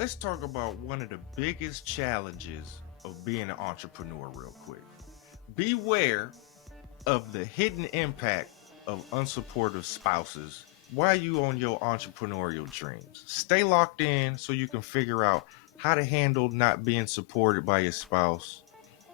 Let's talk about one of the biggest challenges of being an entrepreneur, real quick. Beware of the hidden impact of unsupportive spouses while you on your entrepreneurial dreams. Stay locked in so you can figure out how to handle not being supported by your spouse.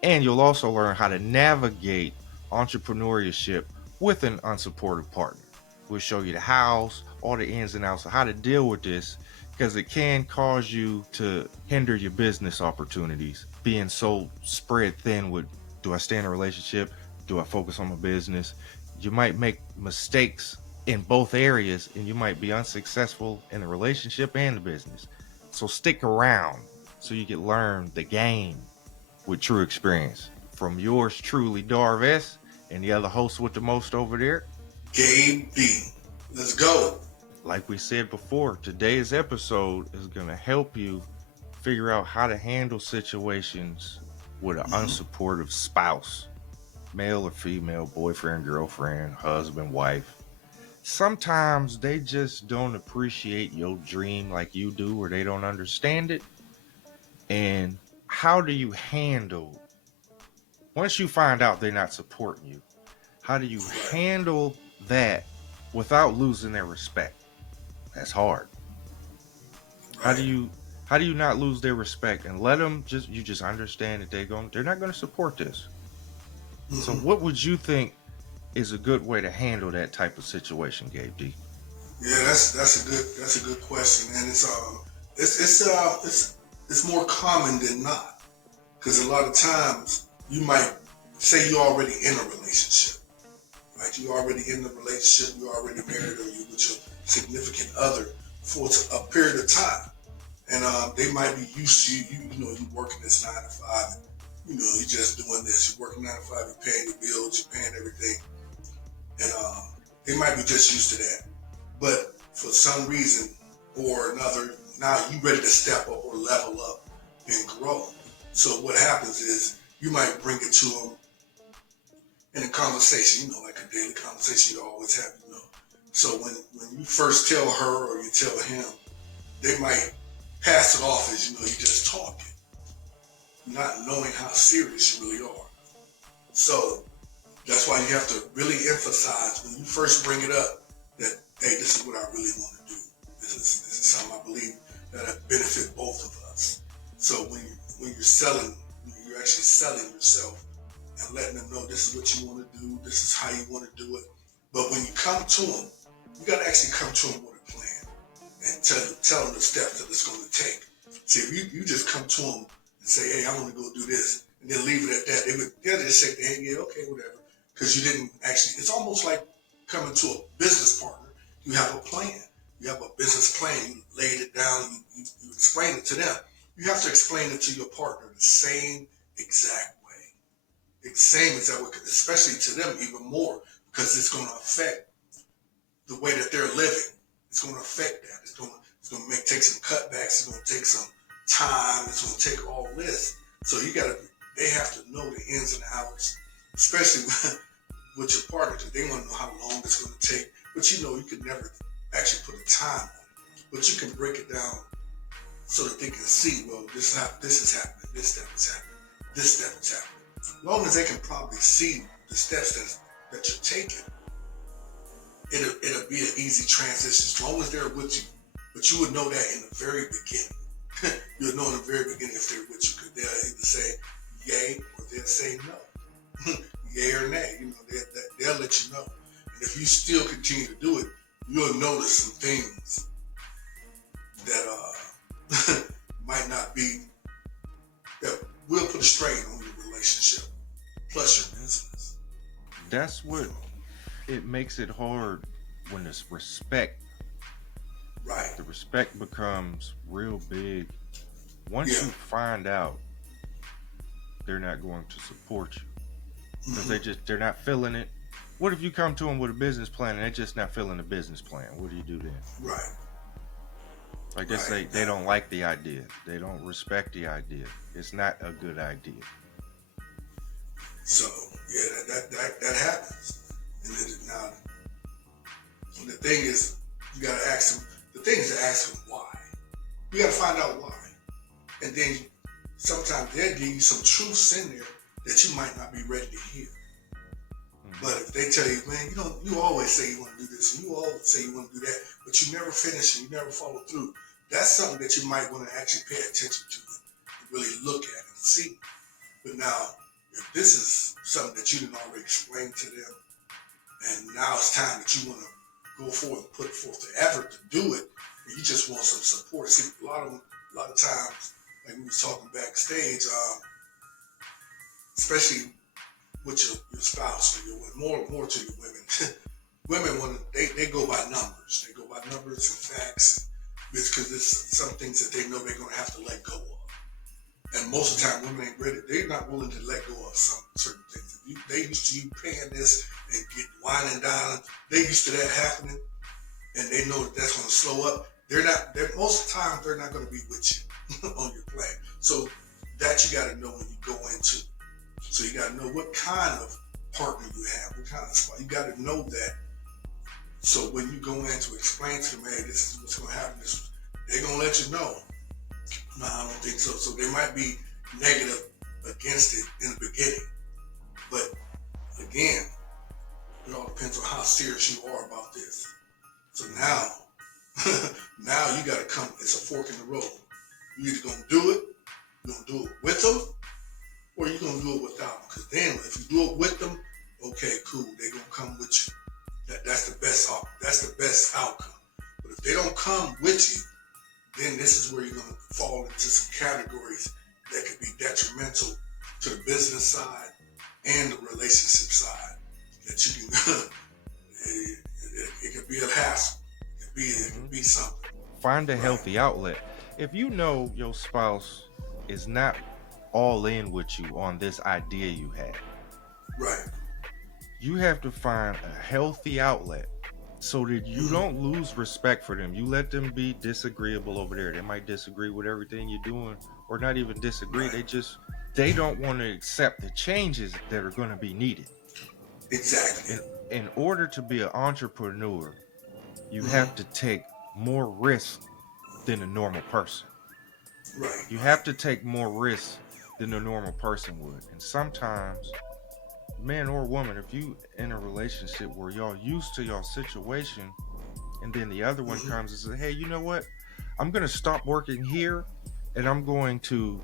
And you'll also learn how to navigate entrepreneurship with an unsupportive partner. We'll show you the hows, all the ins and outs of how to deal with this because it can cause you to hinder your business opportunities. Being so spread thin with, do I stay in a relationship? Do I focus on my business? You might make mistakes in both areas and you might be unsuccessful in the relationship and the business. So stick around so you can learn the game with true experience. From yours truly, Darvis, and the other host with the most over there, Gabe B. Let's go. like we said before, today's episode is going to help you figure out how to handle situations with an unsupportive spouse, male or female, boyfriend, girlfriend, husband, wife. Sometimes they just don't appreciate your dream like you do, or they don't understand it. And how do you handle, once you find out they're not supporting you, how do you Right, handle that without losing their respect? That's hard. How do right. you how do you not lose their respect and let them just understand that they're not going to support this? So hmm what would you think is a good way to handle that type of situation, Gabe D? Yeah, that's a good question, and it's more common than not because a lot of times you might say you're already in a relationship, right? You're already in the relationship, you're already married, or you with your significant other for a period of time, and they might be used to you working this 9 to 5. You're just doing this. You're working 9 to 5. You're paying the bills. You're paying everything, and they might be just used to that. But for some reason or another, now you ready to step up or level up and grow. So what happens is you might bring it to them in a conversation, like a daily conversation you always have. So when you first tell her or you tell him, they might pass it off as you just talking, not knowing how serious you really are. So that's why you have to really emphasize when you first bring it up that, hey, this is what I really want to do. This is something I believe that benefit both of us. So when you're selling, you're actually selling yourself and letting them know this is what you want to do, this is how you want to do it. But when you come to them, you got to actually come to them with a plan and tell them the steps that it's going to take. See, if you just come to them and say, hey, I want to go do this, and then leave it at that, they'll just shake their head, yeah, okay, whatever. Because you didn't actually, it's almost like coming to a business partner. You have a plan. You have a business plan. You laid it down. You explain it to them. You have to explain it to your partner the same exact way. The same exact way, especially to them even more, because it's going to affect the way that they're living. It's going to affect that. It's going to take some cutbacks. It's going to take some time. It's going to take all this. So they have to know the ins and outs, especially with your partner, because they want to know how long it's going to take. But you could never actually put a time on it. But you can break it down so that they can see, well, this is happening, this step is happening, this step is happening. As long as they can probably see the steps that you're taking, it'll be an easy transition as long as they're with you. But you would know that in the very beginning. You'll know in the very beginning if they're with you, because they'll either say yay or they'll say no. Yay or nay. They'll let you know. And if you still continue to do it, you'll notice some things that might not be, that will put a strain on your relationship, plus your business. That's So, what it makes it hard when it's respect. right. The respect becomes real big once Yeah. you find out they're not going to support you because hmm they're not feeling it. What if you come to them with a business plan and they're just not feeling the business plan? What do you do then? Right. Like they Right. say, they don't like the idea. They don't respect the idea. It's not a good idea. So yeah, that happens. And then, now the thing is, you gotta ask them. The thing is to ask them why. You gotta find out why. And then sometimes they'll give you some truths in there that you might not be ready to hear. But if they tell you, man, you always say you want to do this, and you always say you want to do that, but you never finish and you never follow through, that's something that you might want to actually pay attention to and really look at and see. But now, if this is something that you didn't already explain to them, and now it's time that you want to go forward and put forth the effort to do it, and you just want some support. See, a lot of times, like we was talking backstage, especially with your spouse or more to your women. Women they go by numbers. They go by numbers and facts because it's some things that they know they're gonna have to let go of. And most of the time, women ain't ready. They're not willing to let go of some certain things. They used to you paying this and get wine and dining. They used to that happening, and they know that's going to slow up. Most of the time they're not going to be with you on your plan. So that you got to know when you go into. So you got to know what kind of partner you have, what kind of spot. You got to know that. So when you go in to explain to them, hey, this is what's going to happen, they're going to let you know. No, I don't think so. So they might be negative against it in the beginning. But again, it all depends on how serious you are about this. So now you got to come, it's a fork in the road. You're either going to do it, you're going to do it with them, or you're going to do it without them. Because then if you do it with them, okay, cool, they're going to come with you. That's the best outcome. But if they don't come with you, then this is where you're going to fall into some categories that could be detrimental to the business side and the relationship side. That you can, it could be a hassle. It could be something. Find a healthy outlet. If you know your spouse is not all in with you on this idea you had, right, you have to find a healthy outlet so that you don't lose respect for them. You let them be disagreeable over there. They might disagree with everything you're doing, or not even disagree. Right. They don't want to accept the changes that are going to be needed. Exactly. In order to be an entrepreneur, you have to take more risk than a normal person. Right. You have to take more risk than a normal person would. And sometimes, man or woman, if you in a relationship where y'all used to your situation, and then the other one comes and says, hey, you know what? I'm going to stop working here and I'm going to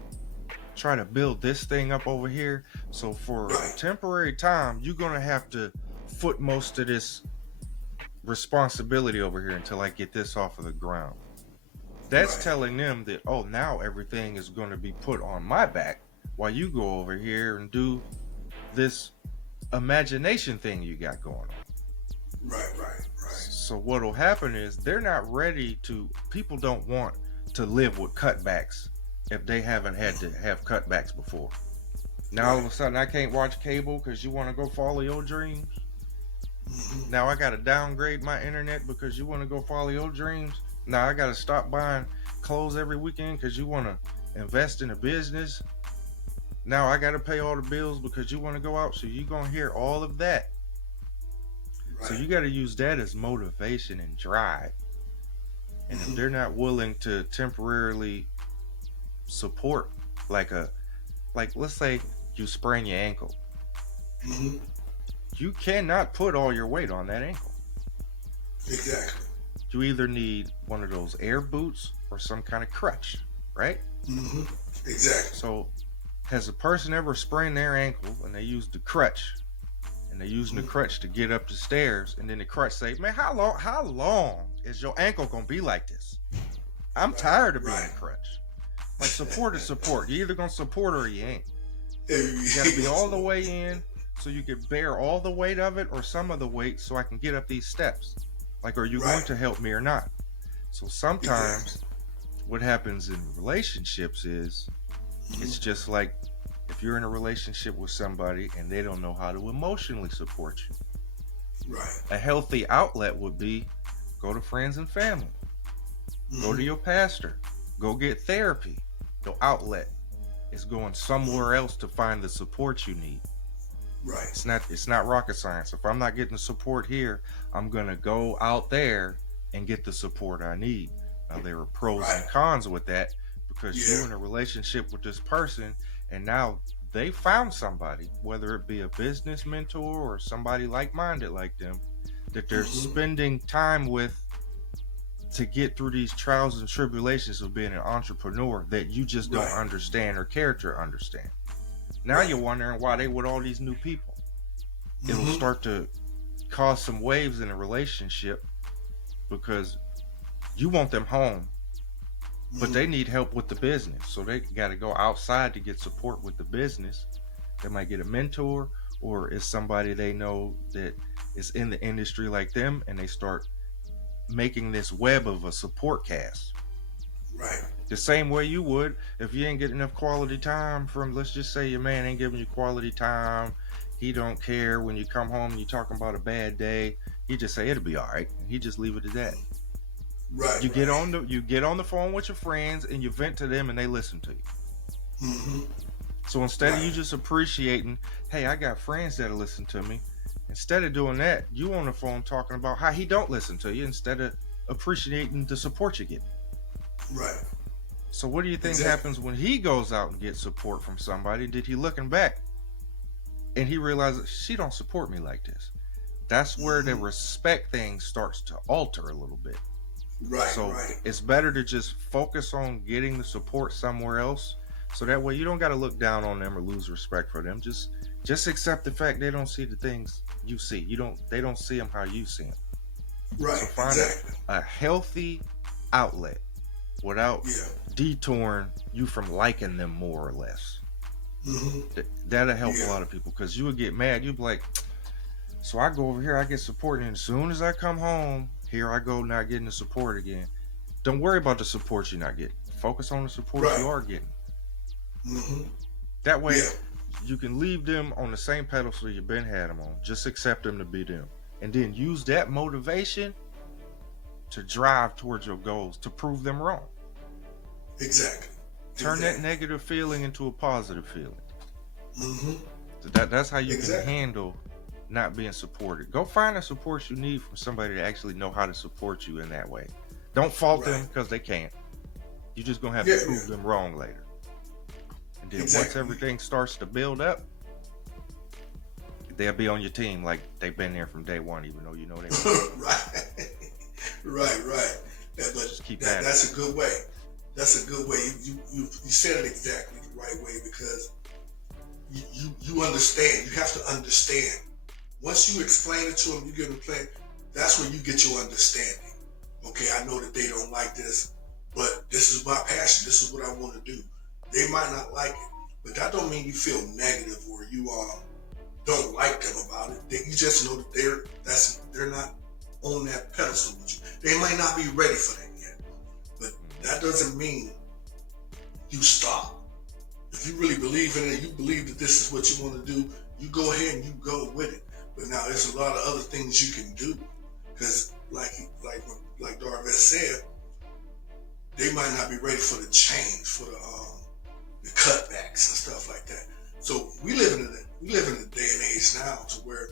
try to build this thing up over here. So for a temporary time, you're going to have to foot most of this responsibility over here until I get this off of the ground. That's telling them that, oh, now everything is going to be put on my back while you go over here and do this imagination thing you got going on. Right. So what'll happen is they're not ready to, people don't want to live with cutbacks if they haven't had to have cutbacks before. Now all of a sudden I can't watch cable because you want to go follow your dreams. Now I got to downgrade my internet because you want to go follow your dreams. Now I got to stop buying clothes every weekend because you want to invest in a business. Now I got to pay all the bills because you want to go out. So you're going to hear all of that. So you got to use that as motivation and drive. And if they're not willing to temporarily support, like let's say you sprain your ankle. You cannot put all your weight on that ankle. Exactly. You either need one of those air boots or some kind of crutch, right? Exactly. So has a person ever sprained their ankle and they used the crutch, and they're using the crutch to get up the stairs, and then the crutch say, man, how long is your ankle gonna be like this? I'm tired of being a crutch. Like, support is support. You're either gonna support or you ain't. You gotta be all the way in so you can bear all the weight of it or some of the weight so I can get up these steps. Like, are you going to help me or not? So sometimes what happens in relationships is it's just like if you're in a relationship with somebody and they don't know how to emotionally support you. A healthy outlet would be go to friends and family. Go to your pastor. Go get therapy. Your outlet is going somewhere else to find the support you need. It's not rocket science. If I'm not getting the support here, I'm gonna go out there and get the support I need. Now there are pros and cons with that, because Yeah. you're in a relationship with this person, and now they found somebody, whether it be a business mentor or somebody like-minded like them, that they're Mm-hmm. spending time with to get through these trials and tribulations of being an entrepreneur that you just don't Right. understand or care to understand. Now you're Right. wondering why they with all these new people. It'll Mm-hmm. start to cause some waves in a relationship because you want them home, but Mm-hmm. they need help with the business. So they got to go outside to get support with the business. They might get a mentor, or it's somebody they know that is in the industry like them, and they start making this web of a support cast. Right. The same way you would if you ain't getting enough quality time from, let's just say your man ain't giving you quality time. He don't care when you come home and you talking about a bad day. He just say it'll be all right. And he just leave it at that. Right. Right. You get on the phone with your friends and you vent to them and they listen to you. Mm-hmm. So instead of you Right. just appreciating, hey, I got friends that'll listen to me. Instead of doing that, you on the phone talking about how he don't listen to you instead of appreciating the support you get. Right. So what do you think Exactly. happens when he goes out and gets support from somebody? Did he looking back and he realizes she don't support me like this? That's where the Mm-hmm. respect thing starts to alter a little bit. Right. So Right. it's better to just focus on getting the support somewhere else. So that way you don't got to look down on them or lose respect for them. Just accept the fact they don't see the things you see. They don't see them how you see them. So Right. find Exactly. a healthy outlet without Yeah. detouring you from liking them more or less. Mm-hmm. That'll help a Yeah. lot of people because you would get mad. You'd be like, so I go over here, I get support, and as soon as I come home, here I go not getting the support again. Don't worry about the support you're not getting. Focus on the support you Right. are getting. Mm-hmm. That way, Yeah. you can leave them on the same pedestal you've been had them on. Just accept them to be them, and then use that motivation to drive towards your goals to prove them wrong. Exactly. Turn that Exactly. negative feeling into a positive feeling. Mm-hmm. That's how you can Exactly. handle not being supported. Go find the support you need from somebody that actually know how to support you in that way. Don't fault them Right. because they can't. You're just gonna have to Yeah. prove Yeah. them wrong later. And then once Exactly. everything starts to build up, they'll be on your team like they've been there from day one, even though you know they weren't. Right. Right. Right. Yeah, but Just keep at it. that's a good way. That's a good way. You said it exactly the right way because you understand. You have to understand. Once you explain it to them, you give them a plan. That's when you get your understanding. Okay, I know that they don't like this, but this is my passion. This is what I want to do. They might not like it, but that don't mean you feel negative or you don't like them about it. You just know that they're not on that pedestal with you. They might not be ready for that yet, but that doesn't mean you stop. If you really believe in it, you believe that this is what you want to do, you go ahead and you go with it. But now there's a lot of other things you can do because, like Darvez said, they might not be ready for the change, for the cutbacks and stuff like that. So we live in a day and age now to where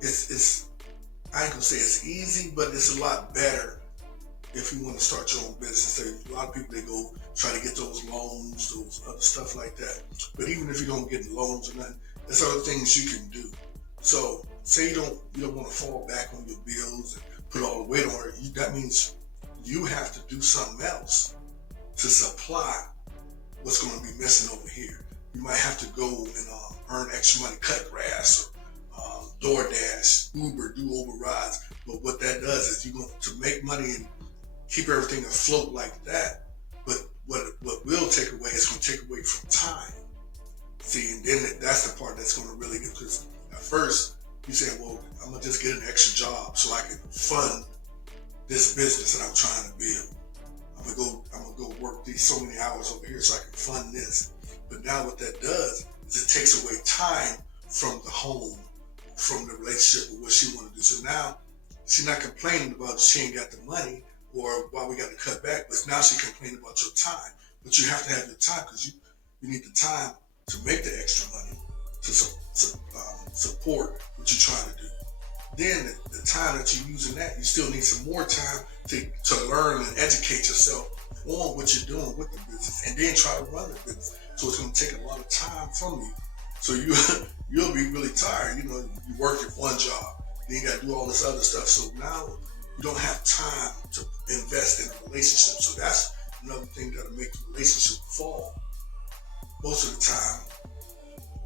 it's I ain't gonna say it's easy, but it's a lot better if you want to start your own business. There's a lot of people they go try to get those loans, those other stuff like that. But even if you don't get loans or nothing, there's other things you can do. So say you don't want to fall back on your bills and put all the weight on it. That means you have to do something else to supply what's going to be missing over here. You might have to go and earn extra money, cut grass, or DoorDash, Uber, do overrides. But what that does is you're going to make money and keep everything afloat like that. But what will take away is going to take away from time. See, and then that's the part that's going to really get, because at first you say, well, I'm going to just get an extra job so I can fund this business that I'm trying to build. I'm gonna go work these so many hours over here so I can fund this. But now what that does is it takes away time from the home, from the relationship with what she want to do. So now she's not complaining about she ain't got the money or why we got to cut back, but now she complaining about your time. But you have to have your time because you need the time to make the extra money to support what you're trying to do. Then the time that you're using that, you still need some more time to learn and educate yourself on what you're doing with the business, and then try to run the business. So it's going to take a lot of time from you. So you'll be really tired. You know, you work at one job, then you got to do all this other stuff. So now you don't have time to invest in a relationship. So that's another thing that'll make the relationship fall most of the time,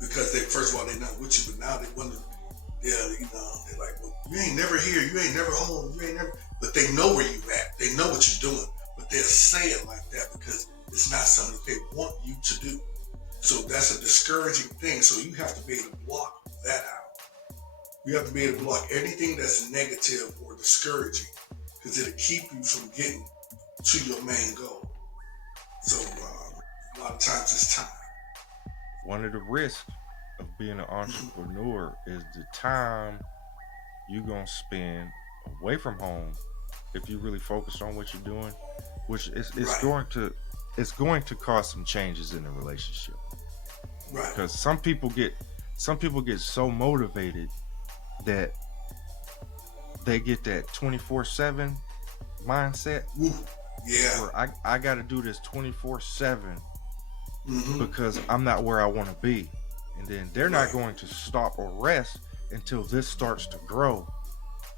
because they, first of all, they're not with you, but now they wonder, they're like, well, you ain't never here, you ain't never home, you ain't never, but they know where you at, they know what you're doing, but they'll say it like that because it's not something that they want you to do. So that's a discouraging thing. So you have to be able to block that out. You have to be able to block anything that's negative or discouraging, because it'll keep you from getting to your main goal. So a lot of times it's time. One of the risks of being an entrepreneur is the time you're gonna spend away from home if you really focus on what you're doing, which is Right, going to cause some changes in the relationship. right. Because some people get so motivated that they get that 24/7 mindset Woo. Yeah. where I got to do this 24/7 Mm-hmm. because I'm not where I want to be. And then they're not Right. going to stop or rest until this starts to grow.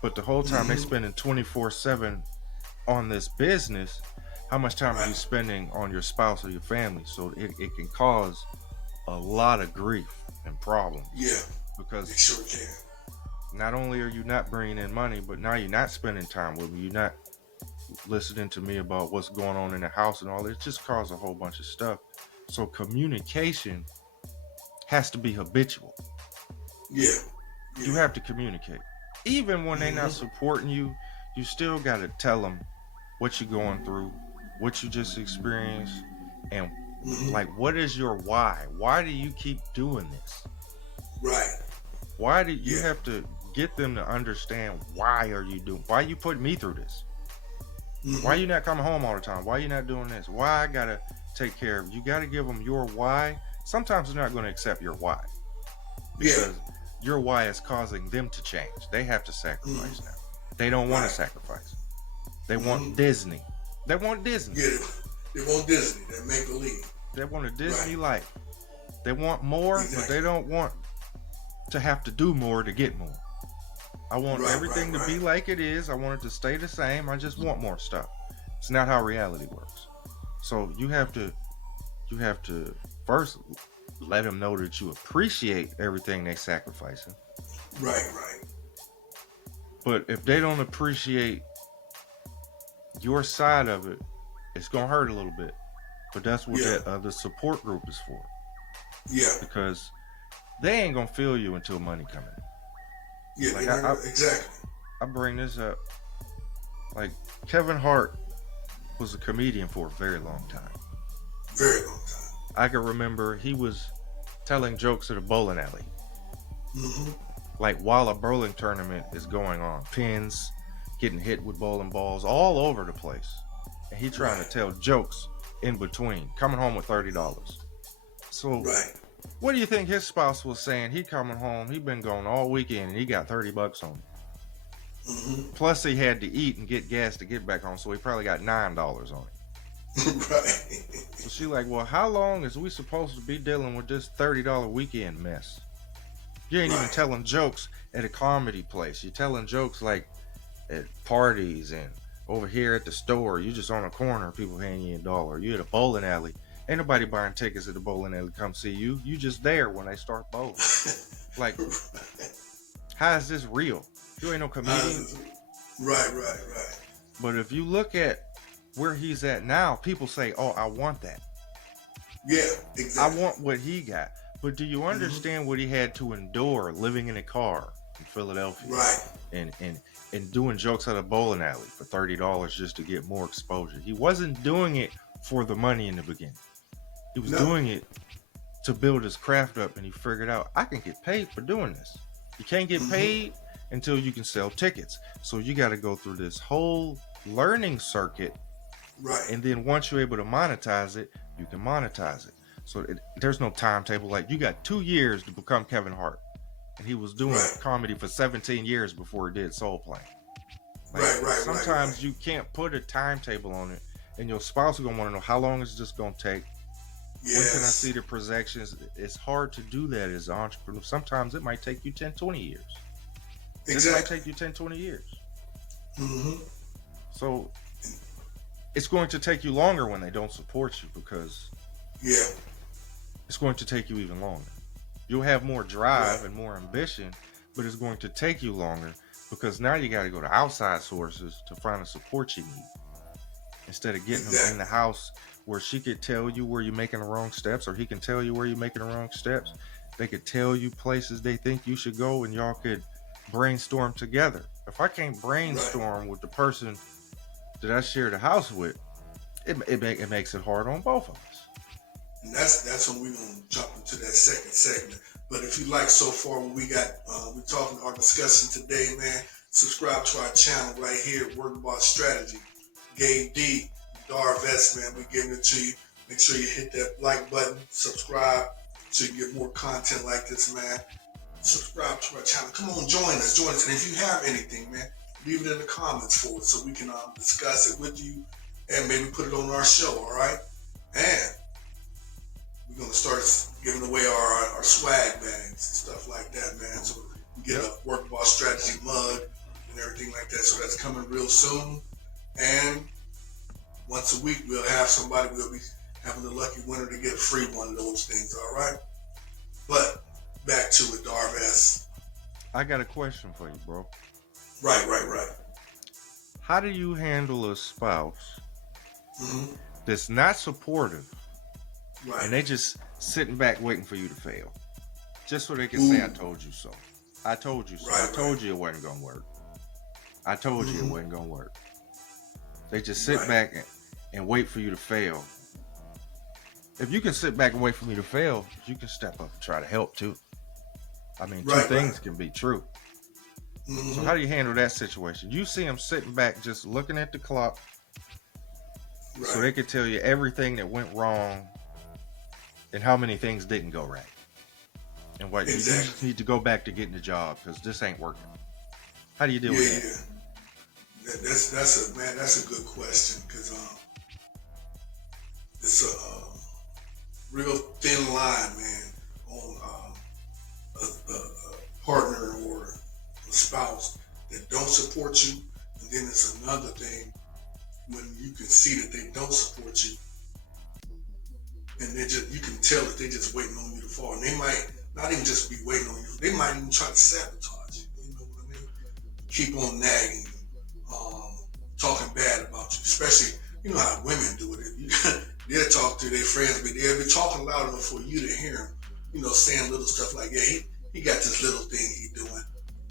But the whole time they Mm-hmm. spending 24/7 on this business, how much time are you Right. spending on your spouse or your family? So it can cause a lot of grief and problems Yeah. They because sure can. not only are you not bringing in money, but now you're not spending time with me. You're not listening to me about what's going on in the house and all that. It just caused a whole bunch of stuff. So communication has to be habitual. Yeah. You Yeah. have to communicate. Even when they're not Mm-hmm. supporting you, you still got to tell them what you're going through, what you just experienced, and Mm-hmm. like, what is your why? Why do you keep doing this? Right. Why do you Yeah. have to get them to understand why are you doing? Why you putting me through this? Why Mm-hmm. you not coming home all the time? Why you not doing this? Why I gotta take care of you? You gotta give them your why. Sometimes they're not going to accept your why Yeah. because your why is causing them to change. They have to Mm-hmm. sacrifice now. They don't want to Right. sacrifice. They want Mm-hmm. Disney. They want Disney. Yeah. They want Disney. They make believe. They want a Right. Disney life. They want more, but they Exactly. don't want to have to do more to get more. I want Right. Right. everything to be Right. like it is. I want it to stay the same. I just want more stuff. It's not how reality works. So you have to first let them know that you appreciate everything they sacrificing. Right. Right. But if they don't appreciate your side of it, it's gonna hurt a little bit. But that's what Yeah. that other support group is for. Yeah. Because they ain't gonna feel you until money coming Yeah. in. Like Exactly. I bring this up. Like Kevin Hart was a comedian for a very long time. Very long time. I can remember he was telling jokes at a bowling alley, Mm-hmm. like while a bowling tournament is going on, pins getting hit with bowling balls all over the place, and he trying to Right. tell jokes in between, coming home with $30. So, Right. what do you think his spouse was saying? He coming home, he been gone all weekend, and he got $30 on him. Mm-hmm. Plus, he had to eat and get gas to get back home, so he probably got $9 on him. Right. So she like, well, how long is we supposed to be dealing with this $30 weekend mess? You ain't even Right. telling jokes at a comedy place. You're telling jokes like at parties and over here at the store. You just on a corner, people handing you $1. You at a bowling alley. Ain't nobody buying tickets at the bowling alley to come see you. You just there when they start bowling. Like, how is this real? You ain't no comedian. Right. Right. Right. But if you look at where he's at now, people say, oh, I want that. Yeah. I Exactly. want what he got. But do you Mm-hmm. understand what he had to endure living in a car in Philadelphia Right. and doing jokes at a bowling alley for $30 just to get more exposure? He wasn't doing it for the money in the beginning. He was No. doing it to build his craft up, and he figured out I can get paid for doing this. You can't get Mm-hmm. paid until you can sell tickets. So you got to go through this whole learning circuit, Right. and then once you're able to monetize it, you can monetize it. So there's no timetable. Like, you got 2 years to become Kevin Hart, and he was doing Right. comedy for 17 years before he did Soul Plane. Like, Right. Right. Right. sometimes Right. you can't put a timetable on it And your spouse is gonna want to know how long is this gonna take. When can I see Yes. the projections? It's hard to do that as an entrepreneur. Sometimes it might take you 10, 20 years. This might Exactly. take you 10, 20 years. Mm-hmm. So it's going to take you longer when they don't support you because Yeah. it's going to take you even longer. You'll have more drive Right. and more ambition, but it's going to take you longer because now you got to go to outside sources to find the support you need instead of getting them in the Exactly. house where she could tell you where you're making the wrong steps or he can tell you where you're making the wrong steps. They could tell you places they think you should go and y'all could brainstorm together. If I can't Right. brainstorm with the person that I share the house with, it makes it hard on both of us. And that's when we're gonna jump into that second segment. But if you like so far what we got, we're talking our discussion today, man. Subscribe to our channel right here, Work Boss Strategy. Gabe D, Darvest, man, we giving it to you. Make sure you hit that like button, subscribe, so you can get more content like this, man. Subscribe to our channel. Come on, join us, join us. And if you have anything, man, leave it in the comments for us so we can discuss it with you and maybe put it on our show. All right, and we're gonna start giving away our swag bags and stuff like that, man. So you get Yep. a Work Boss Strategy mug and everything like that. So that's coming real soon. And once a week, we'll have somebody. We'll be having the lucky winner to get a free one of those things. All right. But back to it, Darvest. I got a question for you, bro. Right, right, right. How do you handle a spouse Mm-hmm. that's not supportive Right. and they just sitting back waiting for you to fail? Just so they can say, I Ooh. told you so. I told you so. Right, I right. told you it wasn't going to work. I told you it Mm-hmm. wasn't going to work. They just sit Right. back and wait for you to fail. If you can sit back and wait for me to fail, you can step up and try to help too. I mean, two Right, things right. can be true. So Mm-hmm. how do you handle that situation? You see them sitting back just looking at the clock so Right. they could tell you everything that went wrong and how many things didn't go right. And what you Exactly. just need to go back to getting the job because this ain't working. How do you deal Yeah, with that? yeah. That's a good question because it's a real thin line, man, on a partner or a spouse that don't support you, and then it's another thing when you can see that they don't support you, and they just you can tell that they just waiting on you to fall, and they might not even just be waiting on you; they might even try to sabotage you. You know what I mean? Keep on nagging you, talking bad about you, especially you know how women do it. They'll talk to their friends, but they'll be talking loud enough for you to hear them. You know, saying little stuff like, "Yeah, he got this little thing he doing.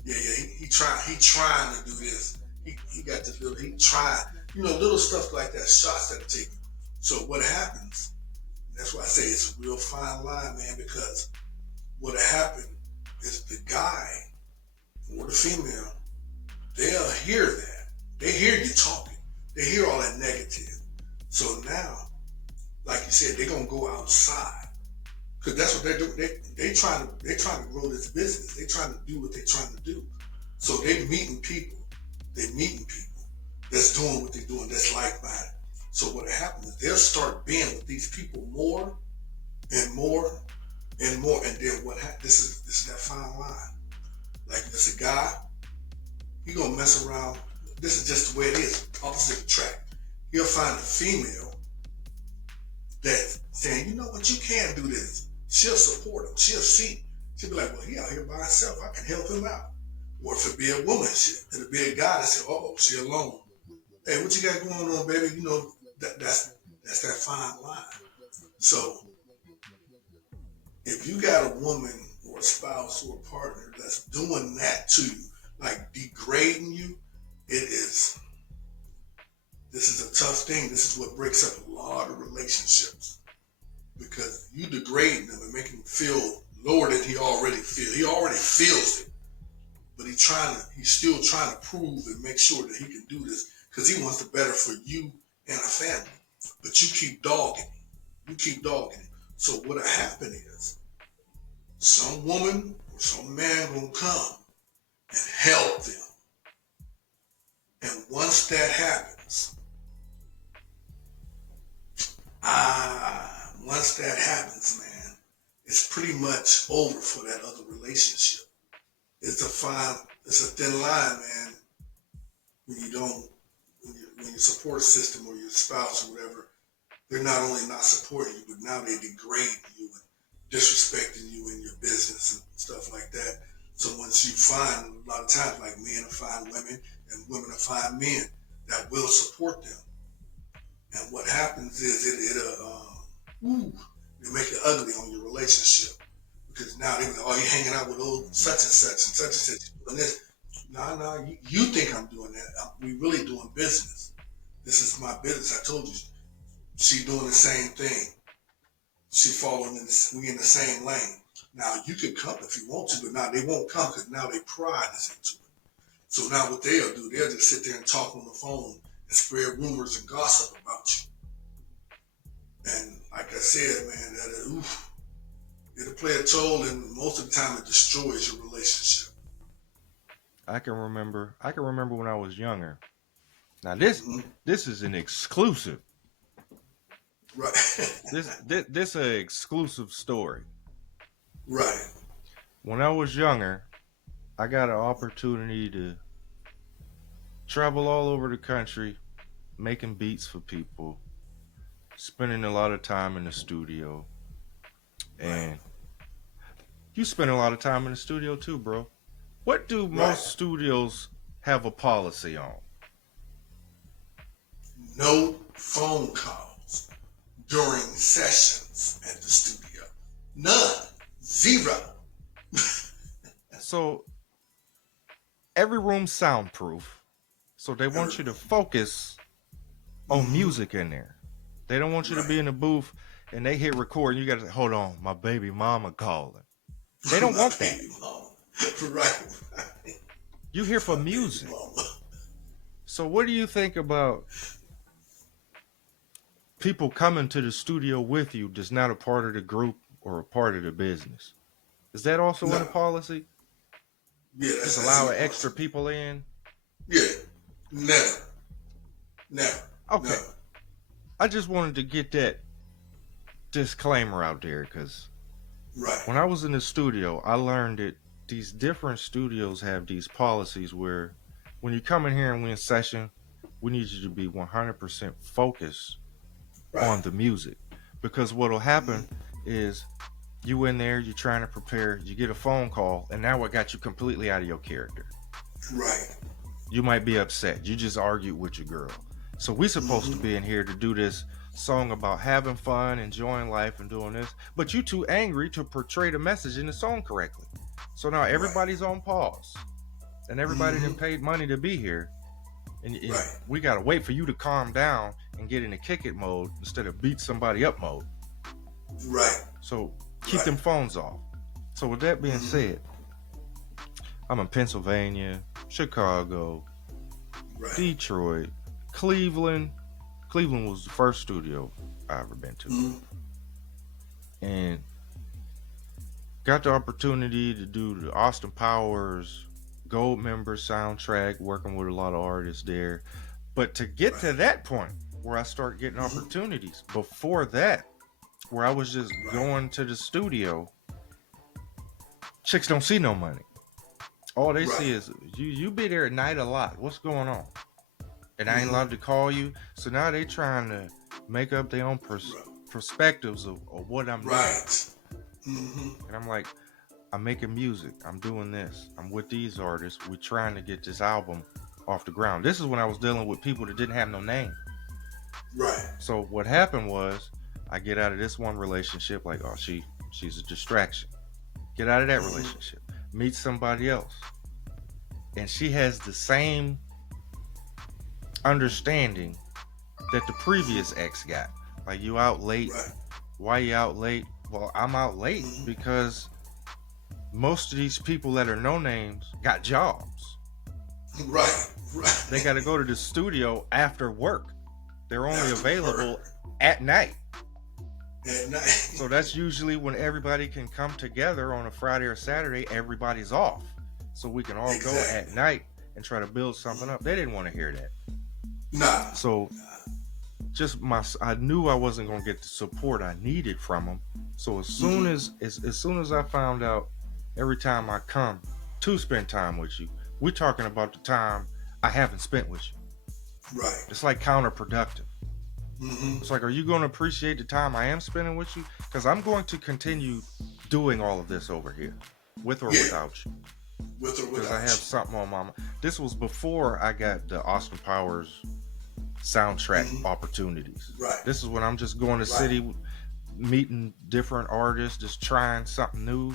Yeah, yeah, he trying to do this. He got this little he trying. You know, little stuff like that. Shots that are taken. So what happens? That's why I say it's a real fine line, man, because what happened is the guy or the female, they'll hear that. They hear you talking. They hear all that negative. So now, like you said, they're gonna go outside because that's what they're doing. They trying to grow this business. They trying to do what they're trying to do. So they meeting people. They meeting people that's doing what they're doing. That's like minded. So what happens is they'll start being with these people more and more and more. And then what happens? This is that fine line. Like if it's a guy, he gonna mess around. This is just the way it is. Opposite attract. He'll find a female that's saying, you know what, you can do this. She'll support him. She'll see. She'll be like, well, he out here by himself. I can help him out. Or if it be a woman, it'll be a guy that say, oh, she alone. Hey, what you got going on, baby? You know, that's that fine line. So if you got a woman or a spouse or a partner that's doing that to you, like degrading you, it is this is a tough thing. This is what breaks up a lot of relationships because you degrading them and making him feel lower than he already feels. He already feels it, but he's still trying to prove and make sure that he can do this because he wants the better for you and a family. But you keep dogging him. You keep dogging him. So what'll happen is some woman or some man gonna come and help them. And once that happens, once that happens, man, it's pretty much over for that other relationship. It's a thin line, man, when you don't, when your support system or your spouse or whatever, they're not only not supporting you, but now they're degrading you and disrespecting you in your business and stuff like that. So once you find, a lot of times, like men will find women and women will find men that will support them. And what happens is it'll make it ugly on your relationship because now they're like, oh, you're hanging out with old such and such and such doing this. No, you think I'm doing that. We really doing business. This is my business. I told you, she doing the same thing. She following we in the same lane. Now you can come if you want to, but now they won't come because now their pride is into it. So now what they'll do, they'll just sit there and talk on the phone and spread rumors and gossip about you. And like I said, man, it'll play a toll, and most of the time it destroys your relationship. I can remember when I was younger. Now this Mm-hmm. this is an exclusive. Right. This an exclusive story. Right. When I was younger, I got an opportunity to travel all over the country, making beats for people, spending a lot of time in the studio. And you spend a lot of time in the studio too, bro. What do most studios have a policy on? No phone calls during sessions at the studio. None. Zero. So every room's soundproof. So they want you to focus on music in there. They don't want you to be in the booth and they hit record and you gotta say, hold on, my baby mama calling. They don't want that. Right. You here for music. So what do you think about people coming to the studio with you that's not a part of the group or a part of the business? Is that also in the policy? Yeah, just allowing extra people in? Yeah. Never. Okay. Never. I just wanted to get that disclaimer out there because when I was in the studio, I learned that these different studios have these policies where when you come in here and we're in session, we need you to be 100% focused on the music. Because what'll happen is you in there, you're trying to prepare, you get a phone call, and now it got you completely out of your character. Right. You might be upset. You just argued with your girl. So we're supposed to be in here to do this song about having fun, enjoying life, and doing this. But you too angry to portray the message in the song correctly. So now everybody's on pause. And everybody done paid money to be here. And we got to wait for you to calm down and get into kick it mode instead of beat somebody up mode. Right. So keep them phones off. So with that being said, I'm in Pennsylvania, Chicago, Detroit, Cleveland. Cleveland was the first studio I ever been to. And got the opportunity to do the Austin Powers Gold Member soundtrack, working with a lot of artists there. But to get to that point where I start getting opportunities, before that, where I was just going to the studio, chicks don't see no money. All they see is you be there at night a lot. What's going on? And I ain't allowed to call you. So now they trying to make up their own perspectives of what I'm doing. And I'm like, I'm making music. I'm doing this. I'm with these artists. We're trying to get this album off the ground. This is when I was dealing with people that didn't have no name. So what happened was I get out of this one relationship like, oh, she's a distraction. Get out of that relationship. Meet somebody else. And she has the same understanding that the previous ex got. Like, you out late. Why you out late? Well, I'm out late because most of these people that are no names got jobs. They got to go to the studio after work. They're only available at night. So that's usually when everybody can come together on a Friday or Saturday. Everybody's off. So we can all go at night and try to build something up. They didn't want to hear that. So I knew I wasn't gonna get the support I needed from them. So as soon as soon as I found out, every time I come to spend time with you, we're talking about the time I haven't spent with you. Right. It's like counterproductive. Mm-hmm. It's like, are you going to appreciate the time I am spending with you? Because I'm going to continue doing all of this over here, with or without you. With or without. Because I have something on my mind. This was before I got the Austin Powers soundtrack opportunities. Right. This is when I'm just going to city, meeting different artists, just trying something new.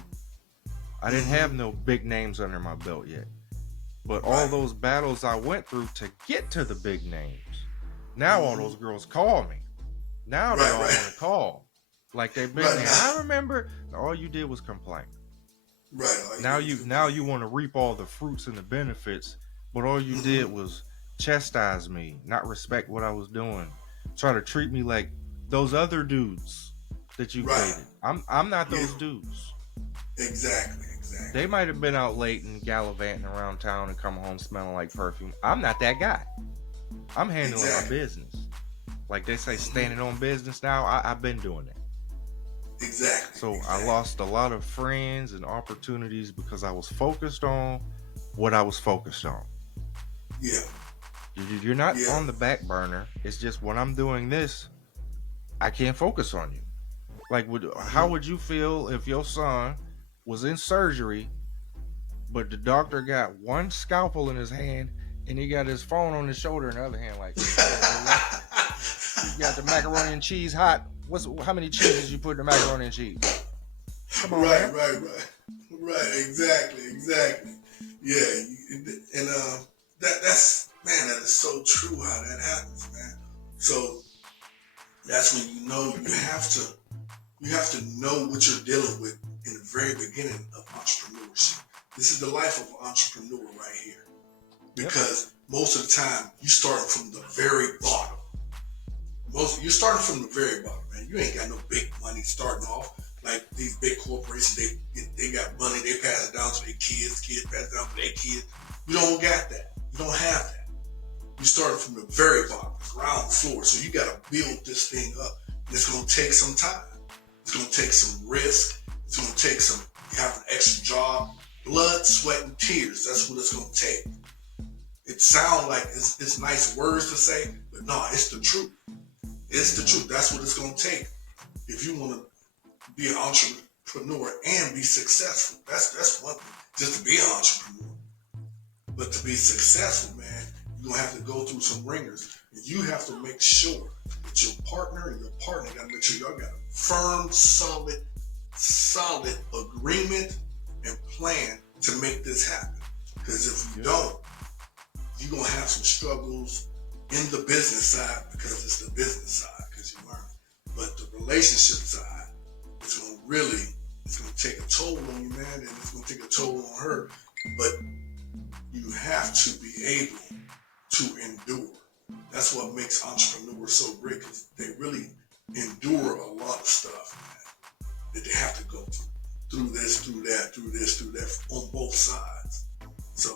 I didn't have no big names under my belt yet. But all those battles I went through to get to the big names, now all those girls call me. Now they all want to call. Like they've been there. I remember all you did was complain. Right. Now you want to reap all the fruits and the benefits, but all you did was chastise me, not respect what I was doing, try to treat me like those other dudes that you dated. I'm not those dudes. Exactly. They might have been out late and gallivanting around town and come home smelling like perfume. I'm not that guy. I'm handling my business. Like they say, standing on business now. I've been doing that. Exactly. So I lost a lot of friends and opportunities because I was focused on what I was focused on. Yeah. You're not on the back burner. It's just when I'm doing this, I can't focus on you. Like, how would you feel if your son was in surgery, but the doctor got one scalpel in his hand and he got his phone on his shoulder in the other hand, like, you got the macaroni and cheese hot. How many cheeses you put in the macaroni and cheese? Come on, man. Right. Exactly. Yeah, and that's man, that is so true how that happens, man. So that's when you know you have to know what you're dealing with in the very beginning of entrepreneurship. This is the life of an entrepreneur right here. Because most of the time you start from the very bottom. You're starting from the very bottom, man. You ain't got no big money starting off. Like these big corporations, they got money, they pass it down to their kids pass it down to their kids. You don't got that. You don't have that. You started from the very bottom, ground floor. So you got to build this thing up. And it's going to take some time. It's going to take some risk. It's going to take you have an extra job, blood, sweat, and tears. That's what it's going to take. It sounds like it's nice words to say, but no, it's the truth. It's the truth. That's what it's going to take if you want to be an entrepreneur and be successful. That's one thing, just to be an entrepreneur. But to be successful, man, you're going to have to go through some ringers. And you have to make sure that your partner got to make sure y'all got a firm, solid agreement and plan to make this happen. Because if you don't, you're going to have some struggles in the business side because it's the business side because you learn. But the relationship side, it's going to take a toll on you, man, and it's going to take a toll on her. But you have to be able to endure. That's what makes entrepreneurs so great, because they really endure a lot of stuff, man, that they have to go through this, through that, on both sides. So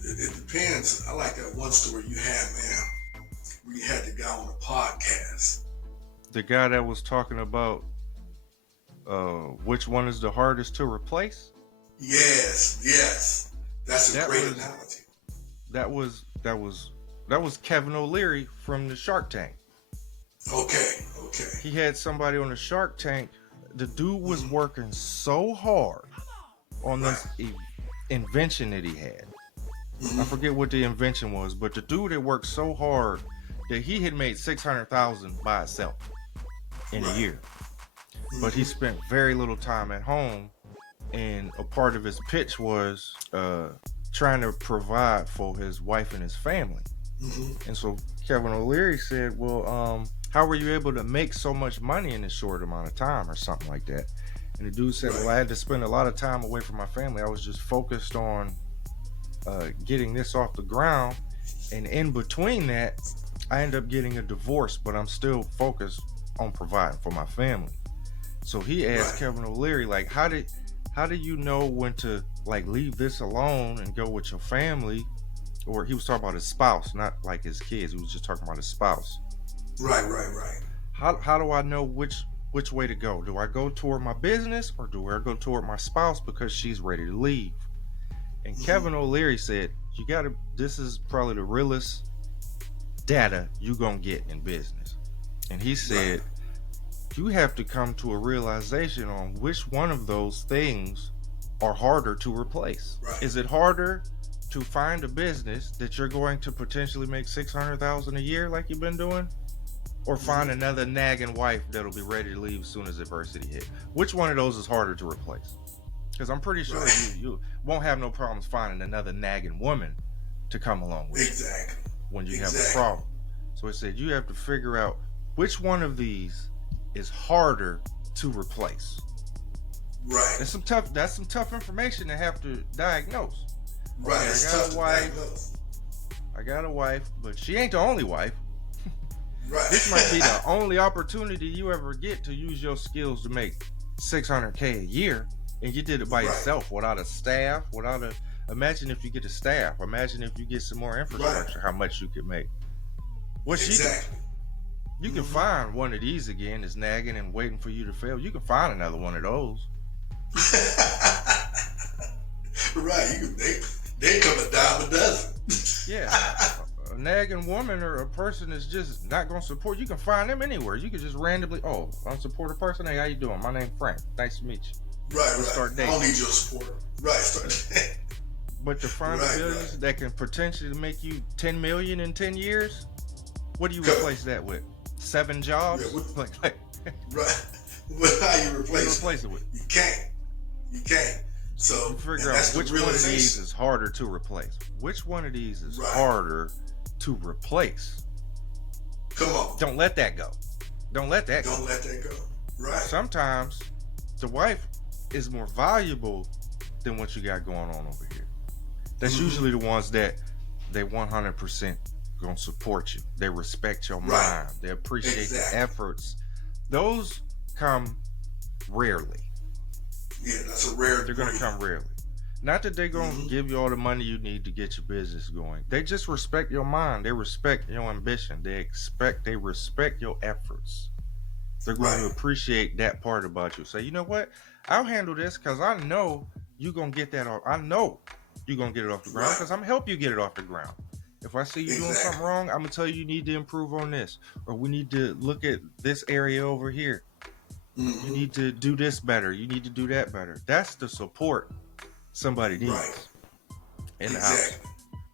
it depends. I like that one story you had, man, where you had the guy on the podcast. The guy that was talking about which one is the hardest to replace? Yes. That's a great analogy. That was Kevin O'Leary from the Shark Tank. Okay. He had somebody on the Shark Tank. The dude was working so hard on this invention that he had. I forget what the invention was, but the dude had worked so hard that he had made $600,000 by itself in a year. But he spent very little time at home, and a part of his pitch was trying to provide for his wife and his family. And so Kevin O'Leary said, well, how were you able to make so much money in this short amount of time, or something like that? And the dude said, well, I had to spend a lot of time away from my family. I was just focused on getting this off the ground, and in between that I ended up getting a divorce, but I'm still focused on providing for my family. So he asked Kevin O'Leary, like, how do you know when to like leave this alone and go with your family, or he was talking about his spouse, not like his kids. He was just talking about his spouse. Right. How do I know which way to go? Do I go toward my business or do I go toward my spouse because she's ready to leave? And Kevin O'Leary said, you gotta, this is probably the realest data you gonna get in business. And he said, you have to come to a realization on which one of those things are harder to replace. Right. Is it harder to find a business that you're going to potentially make $600,000 a year like you've been doing? Or find another nagging wife that'll be ready to leave as soon as adversity hit? Which one of those is harder to replace? Because I'm pretty sure you won't have no problems finding another nagging woman to come along with Exactly. you when you have a problem. So he said you have to figure out which one of these is harder to replace. Right. That's some tough information to have to diagnose. Right. Okay, It's I got tough a to wife. diagnose. I got a wife, but she ain't the only wife. Right. This might be the only opportunity you ever get to use your skills to make $600K a year, and you did it by yourself without a staff, imagine if you get a staff, imagine if you get some more infrastructure, how much you could make. What she do? You can find one of these again that's nagging and waiting for you to fail. You can find another one of those. Right. They come a dime a dozen. Yeah. A nagging woman or a person that's just not going to support, you can find them anywhere. You can just randomly, unsupportive person. Hey, how you doing? My name's Frank. Nice to meet you. Right. Start dating. I don't need your support. Right. Start dating. But to find a business that can potentially make you $10 million in 10 years, what do you replace that with? 7 jobs? Yeah, like, right. What how you replace it with? You can't. So you figure out which one of these is harder to replace. Which one of these is harder to replace? Come on. Don't let that go. Don't let that go. Right. Sometimes the wife is more valuable than what you got going on over here. That's usually the ones that they 100% gonna support you. They respect your mind. They appreciate the efforts. Those come rarely. Yeah, that's a rare. They're gonna come rarely. Not that they're gonna give you all the money you need to get your business going. They just respect your mind. They respect your ambition. They respect your efforts. They're going to appreciate that part about you. Say, you know what? I'll handle this because I know you're gonna get that off. I know you're gonna get it off the ground because I'm gonna help you get it off the ground. If I see you doing something wrong, I'm gonna tell you need to improve on this, or we need to look at this area over here. You need to do this better. You need to do that better. That's the support somebody needs in the house.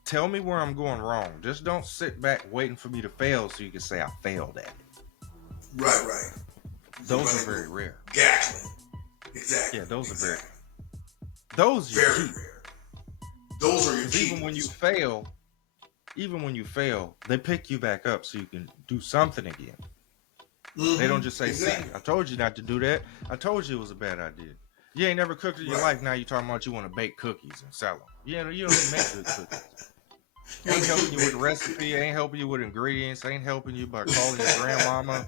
Tell me where I'm going wrong. Just don't sit back waiting for me to fail so you can say I failed at it. Right. Those are very rare. Exactly. Yeah, those are very. Those are very rare. Those are your key. Even when you fail, they pick you back up so you can do something again. They don't just say, see, I told you not to do that. I told you it was a bad idea. You ain't never cooked in your life. Now you talking about you want to bake cookies and sell them. You don't even make good cookies. Ain't helping you with the recipe. Ain't helping you with ingredients. Ain't helping you by calling your grandmama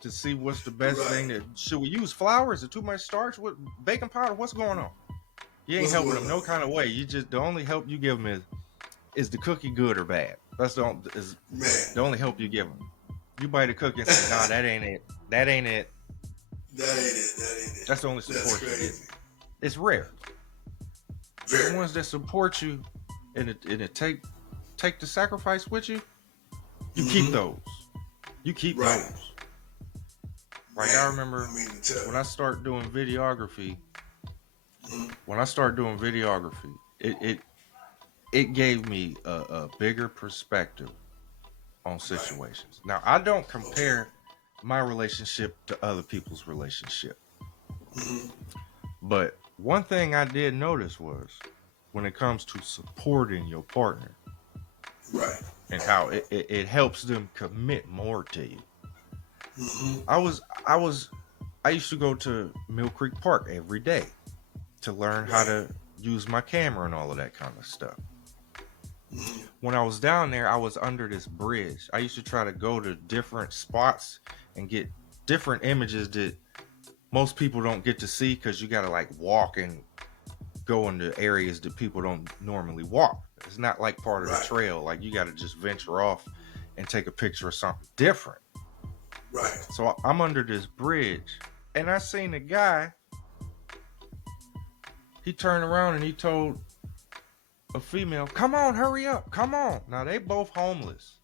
to see what's the best thing. Should we use flour? Is it too much starch? What baking powder? What's going on? You ain't helping them no kind of way. The only help you give them is the cookie good or bad. That's the only help you give them. You bite a cookie and say, nah, that ain't it. That ain't it. That's the only support you get. It's rare. The ones that support you and it take the sacrifice with you, you keep those. You keep those. Right. I remember when I started doing videography. It gave me a bigger perspective on situations. Now, I don't compare my relationship to other people's relationship. But one thing I did notice was when it comes to supporting your partner, and how it helps them commit more to you. I used to go to Mill Creek Park every day to learn how to use my camera and all of that kind of stuff. When I was down there, I was under this bridge. I used to try to go to different spots and get different images that most people don't get to see because you got to like walk and go into areas that people don't normally walk. It's not like part of the Right. trail. Like you got to just venture off and take a picture of something different. Right. So I'm under this bridge, and I seen a guy. He turned around and he told a female, "Come on, hurry up, come on." Now they both homeless.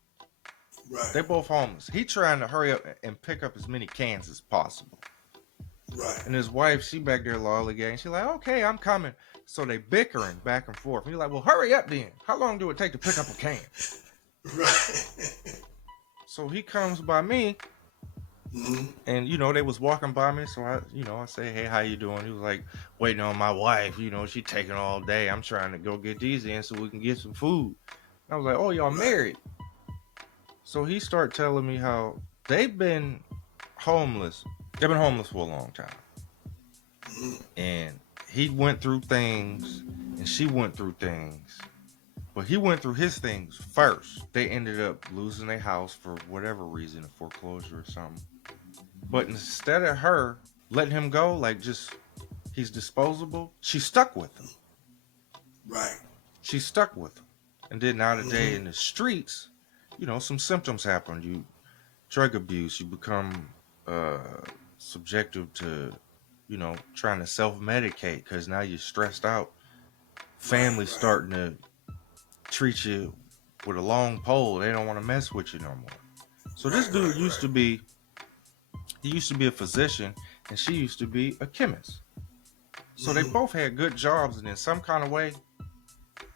Right. They both homeless. He trying to hurry up and pick up as many cans as possible. Right. And his wife, she back there lollygagging. She like, "Okay, I'm coming." So they bickering back and forth. And he's like, "Well, hurry up then. How long do it take to pick up a can?" Right. So he comes by me, Mm-hmm. and they was walking by me. So I say, "Hey, how you doing?" He was like, "Waiting on my wife. She taking all day. I'm trying to go get these in so we can get some food." And I was like, "Oh, y'all married?" So he started telling me how they've been homeless. They've been homeless for a long time. Mm-hmm. And he went through things, and she went through things. But he went through his things first. They ended up losing their house for whatever reason, a foreclosure or something. But instead of her letting him go, like just he's disposable, she stuck with him. Right. She stuck with him. And then now today in the streets, some symptoms happen. You drug abuse, you become subjective to, trying to self-medicate because now you're stressed out. Family's starting to treat you with a long pole. They don't want to mess with you no more. So this dude used to be a physician, and she used to be a chemist. So they both had good jobs, and in some kind of way,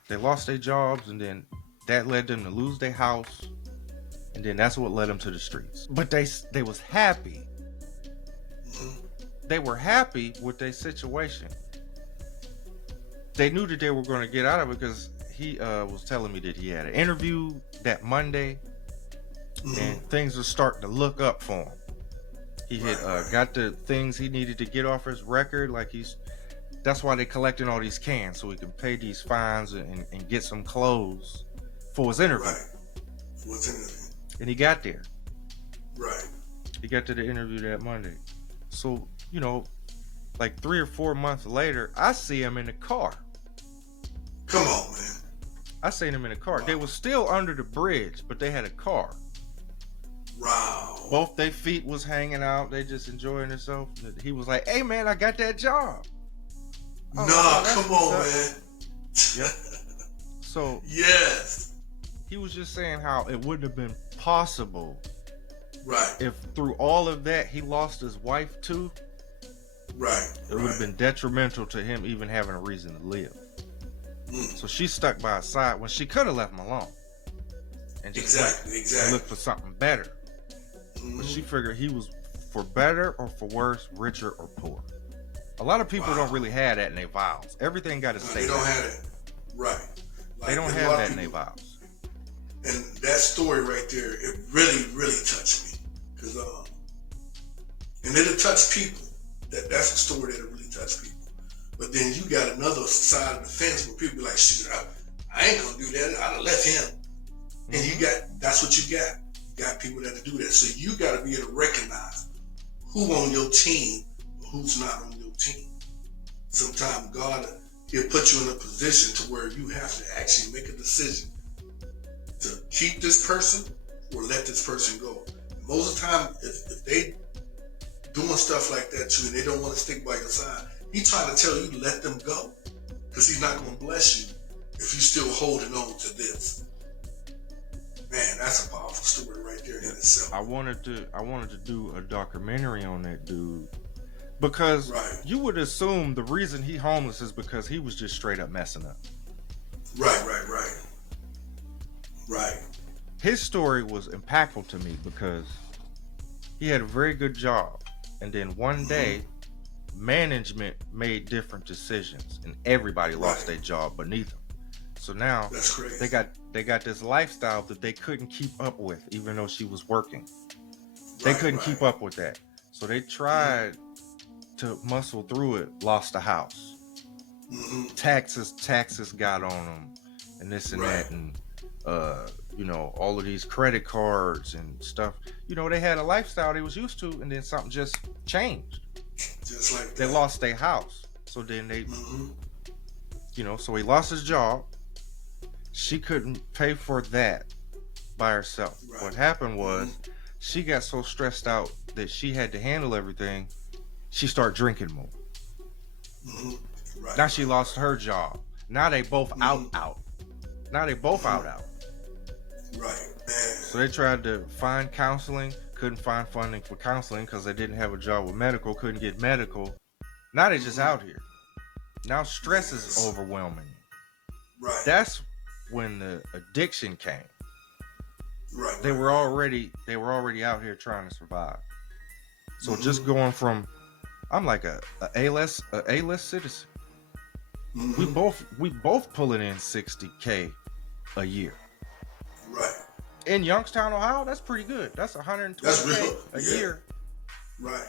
they lost their jobs, and then that led them to lose their house, and then that's what led them to the streets. But they was happy. They were happy with their situation. They knew that they were going to get out of it because he was telling me that he had an interview that Monday, and things were starting to look up for him. He had got the things he needed to get off his record. Like that's why they collecting all these cans so he can pay these fines and get some clothes for his interview. Right. For his interview. And he got there. Right. He got to the interview that Monday. So, like 3 or 4 months later, I see him in the car. Come on, man. I seen him in a car. Wow. They were still under the bridge, but they had a car. Wow. Both their feet was hanging out. They just enjoying themselves. He was like, "Hey, man, I got that job." Come on, man. Yep. So yes. He was just saying how it wouldn't have been possible. Right. If through all of that he lost his wife too. Right. It would have been detrimental to him even having a reason to live. So she stuck by his side when she could have left him alone and just exactly looked for something better. But she figured he was for better or for worse, richer or poor. A lot of people don't really have that in their vows. Everything got to stay. They don't have it. Right. They don't have that in their vows. And that story right there, it really, really touched me. Cause and it'll touch people. That's a story that'll really touch people. But then you got another side of the fence where people be like, "Shoot, I ain't gonna do that. I'd have left him." And that's what you got. You got people that do that. So you got to be able to recognize who on your team, who's not on your team. Sometimes God, he'll put you in a position to where you have to actually make a decision to keep this person or let this person go. Most of the time, if they doing stuff like that to you and they don't want to stick by your side, he's trying to tell you to let them go, because he's not going to bless you if you're still holding on to this. Man, that's a powerful story right there in itself. I wanted to do a documentary on that dude, because you would assume the reason he homeless is because he was just straight up messing up. Right. His story was impactful to me because he had a very good job, and then one day management made different decisions and everybody lost their job beneath him. So now that's crazy. They got this lifestyle that they couldn't keep up with, even though she was working. They couldn't keep up with that. So they tried to muscle through it, lost the house. Taxes got on them, and this and that, and all of these credit cards and stuff. They had a lifestyle they was used to, and then something just changed. Just like that. They lost their house. So then So he lost his job. She couldn't pay for that by herself. Right. What happened was she got so stressed out that she had to handle everything. She started drinking more. Right. Now she lost her job. Now they both out. Now they both out. Right, man. So they tried to find counseling, couldn't find funding for counseling because they didn't have a job with medical, couldn't get medical. Now they just out here. Now stress is overwhelming. Right. That's when the addiction came. Right. They were already out here trying to survive. So just going from, I'm like a A-list citizen. We both pulling in $60K a year. Right. In Youngstown, Ohio, that's pretty good. That's $120K a year. Right.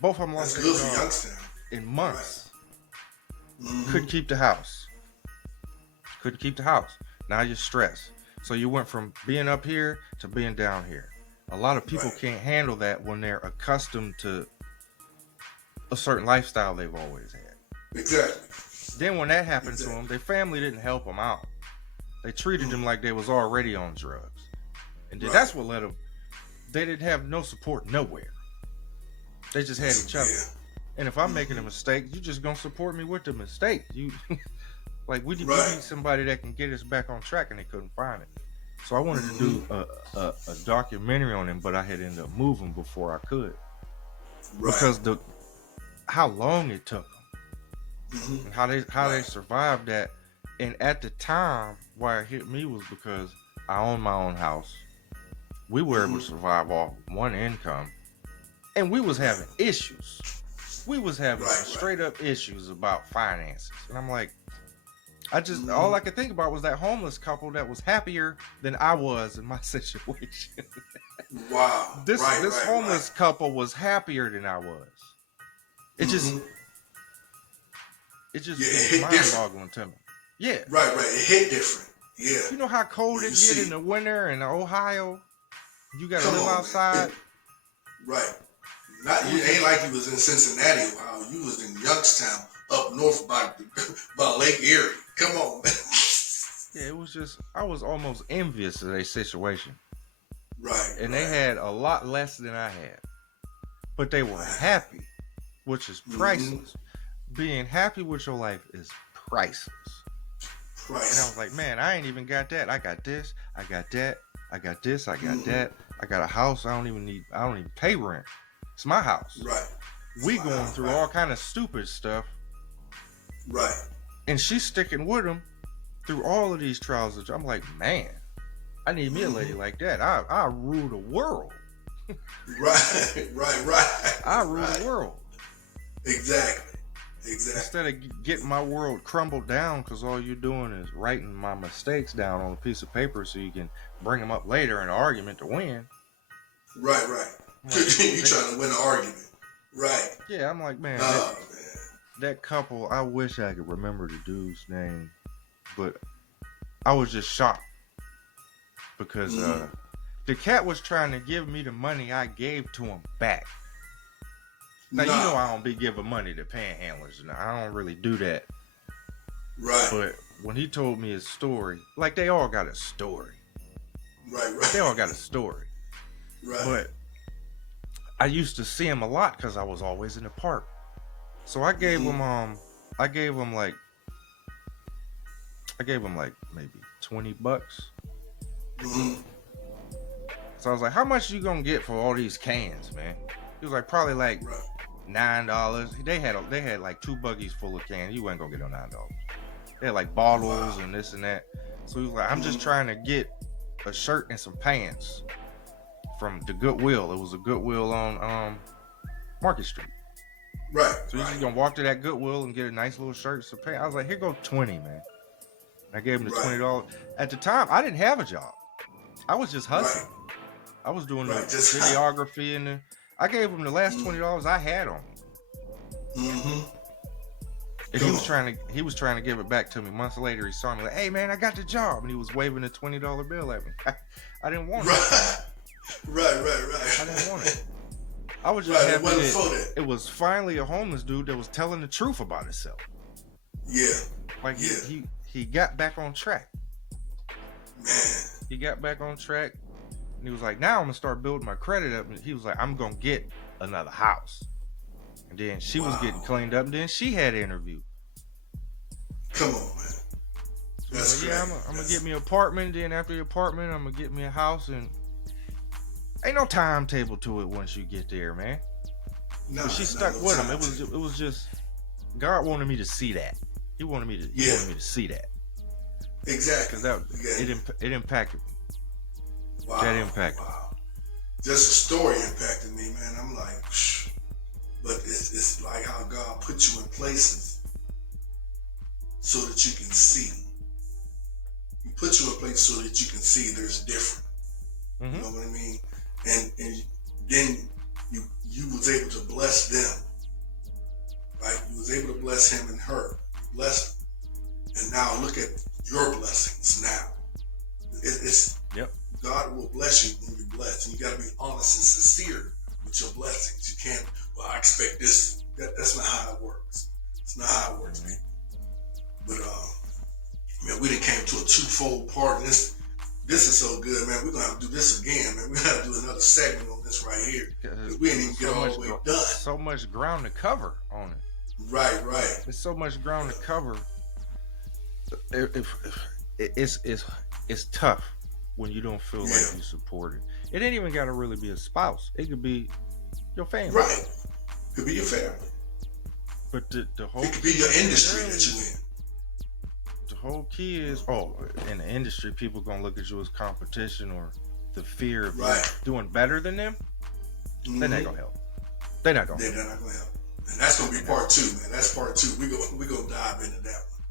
Both of them lost their their job for Youngstown in months. Right. Couldn't keep the house. Now you're stressed. So you went from being up here to being down here. A lot of people can't handle that when they're accustomed to a certain lifestyle they've always had. Exactly. Then when that happened to them, their family didn't help them out. They treated them like they was already on drugs. And then that's what led them. They didn't have no support nowhere. They just had each other. And if I'm making a mistake, you just gonna support me with the mistake. You like we need somebody that can get us back on track, and they couldn't find it. So I wanted to do a documentary on him, but I had ended up moving before I could. Because how long it took them. And how they survived that. And at the time, why it hit me was because I owned my own house. We were able to survive off one income. And we was having issues. We was having straight up issues about finances. And I'm like, all I could think about was that homeless couple that was happier than I was in my situation. Wow. This homeless couple was happier than I was. It just was mind-boggling to me. Yeah. Right. It hit different. Yeah. You know how cold it get in the winter in Ohio? You gotta live outside. Right. It ain't like you was in Cincinnati, Ohio. You was in Youngstown, up north by Lake Erie. Come on, man. Yeah, it was just, I was almost envious of their situation. Right. And they had a lot less than I had. But they were happy, which is priceless. Being happy with your life is priceless. And I was like, man, I ain't even got that. I got this, I got that, I got this, I got that. I got a house. I don't even pay rent. It's my house. Right. We going through all kind of stupid stuff. Right. And she's sticking with him through all of these trials. I'm like, man, I need me a lady like that. I rule the world. Right. I rule the world. Exactly. Instead of getting my world crumbled down, because all you're doing is writing my mistakes down on a piece of paper so you can bring them up later in an argument to win. Right. You're trying to win an argument. Right. Yeah, I'm like, man, that couple, I wish I could remember the dude's name, but I was just shocked because the cat was trying to give me the money I gave to him back. Now, you know I don't be giving money to panhandlers. Now, I don't really do that. Right. But when he told me his story, like they all got a story. Right. They all got a story. Right. But I used to see him a lot because I was always in the park. So I gave him like maybe $20. So I was like, how much you gonna get for all these cans, man? He was like, probably like $9. They had like 2 buggies full of cans. You ain't gonna get no $9. They had like bottles and this and that. So he was like, I'm just trying to get a shirt and some pants from the Goodwill. It was a Goodwill on Market Street. Right. So he's just gonna walk to that Goodwill and get a nice little shirt and some pants. I was like, here go 20, man. I gave him the $20. At the time, I didn't have a job. I was just hustling. I was doing the videography and I gave him the last $20 I had on me. And he was trying to give it back to me. Months later, he saw me like, hey man, I got the job, and he was waving a $20 bill at me. I didn't want it. Right. I didn't want it. I was just happy that it was finally a homeless dude that was telling the truth about himself. Yeah. Like Yeah, he got back on track. man. He got back on track, and he was like, "Now I'm gonna start building my credit up." And he was like, "I'm gonna get another house." And then she was getting Wow. cleaned up, and then she had an interview. Come on, man. So he was That's like, "Yeah, crazy. I'm gonna get me an apartment. Then after the apartment, I'm gonna get me a house." And ain't no timetable to it once you get there, man. No, But she not stuck no with him. time. It was just God wanted me to see that. He wanted me to see that Exactly. because that Yeah. it impacted me. Wow. That impacted. Wow. Just a story impacted me, man. I'm like, psh. But it's like how God put you in places so that you can see. He put you in places so that you can see there's different. You know what I mean? And then you was able to bless them, right? You was able to bless him and her. You blessed them. And now look at your blessings now. It's Yep. God will bless you when you bless. And you got to be honest and sincere with your blessings. You can't, well, I expect this. That's not how it works. It's not how it works, man. But, man, we done came to a twofold part. And this is so good, man. We're going to have to do this again, man. We're going to have to do another segment on this right here. Because we didn't even get all the way done. So much ground to cover on it. Right. There's so much ground to cover. It's tough when you don't feel like you're supported. It ain't even got to really be a spouse. It could be your family. Right. Could be your family. But the whole it could be your industry that you in. The whole key is, in the industry, people gonna look at you as competition or the fear of you doing better than them. They're not gonna help. They're not gonna help. And that's gonna be part two, man. That's part two. We gonna dive into that one.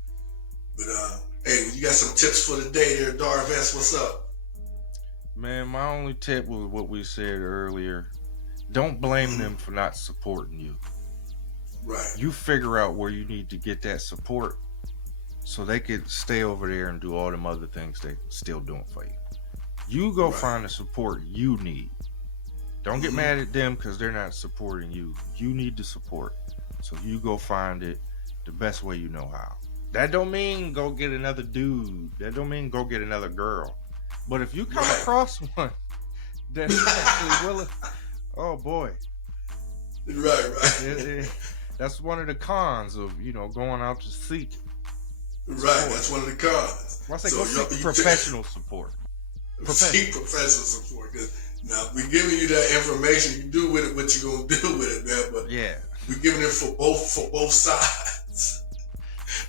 But hey, you got some tips for the day there, Darvest. What's up? Man, my only tip was what we said earlier. Don't blame them for not supporting you. Right. You figure out where you need to get that support so they could stay over there and do all them other things they're still doing for you. You go find the support you need. Don't get mad at them because they're not supporting you. You need the support. So you go find it the best way you know how. That don't mean go get another dude. That don't mean go get another girl. But if you come across one that's actually willing, oh boy. Right. That's one of the cons of, going out to seek support. That's one of the cons. I say go seek professional support. Seek professional support. Because now we're giving you that information. You do with it what you're gonna do with it, man. But we're giving it for both sides.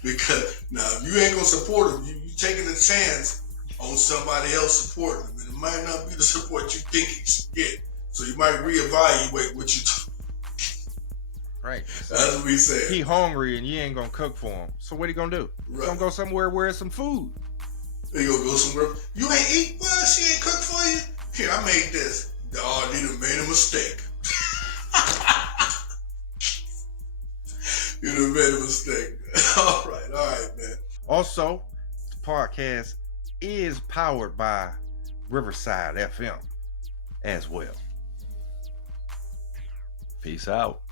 Because now if you ain't gonna support them, you taking a chance on somebody else supporting them. And it might not be the support you think you should get. So you might reevaluate what you Right. That's what we said. He hungry and you ain't gonna cook for him. So what he gonna do? He's gonna go somewhere where there's some food. He gonna go somewhere. You ain't eat? Well, she ain't cook for you? Here, I made this. Oh, you done made a mistake. You done made a mistake. All right, man. Also, the podcast is powered by Riverside FM as well. Peace out.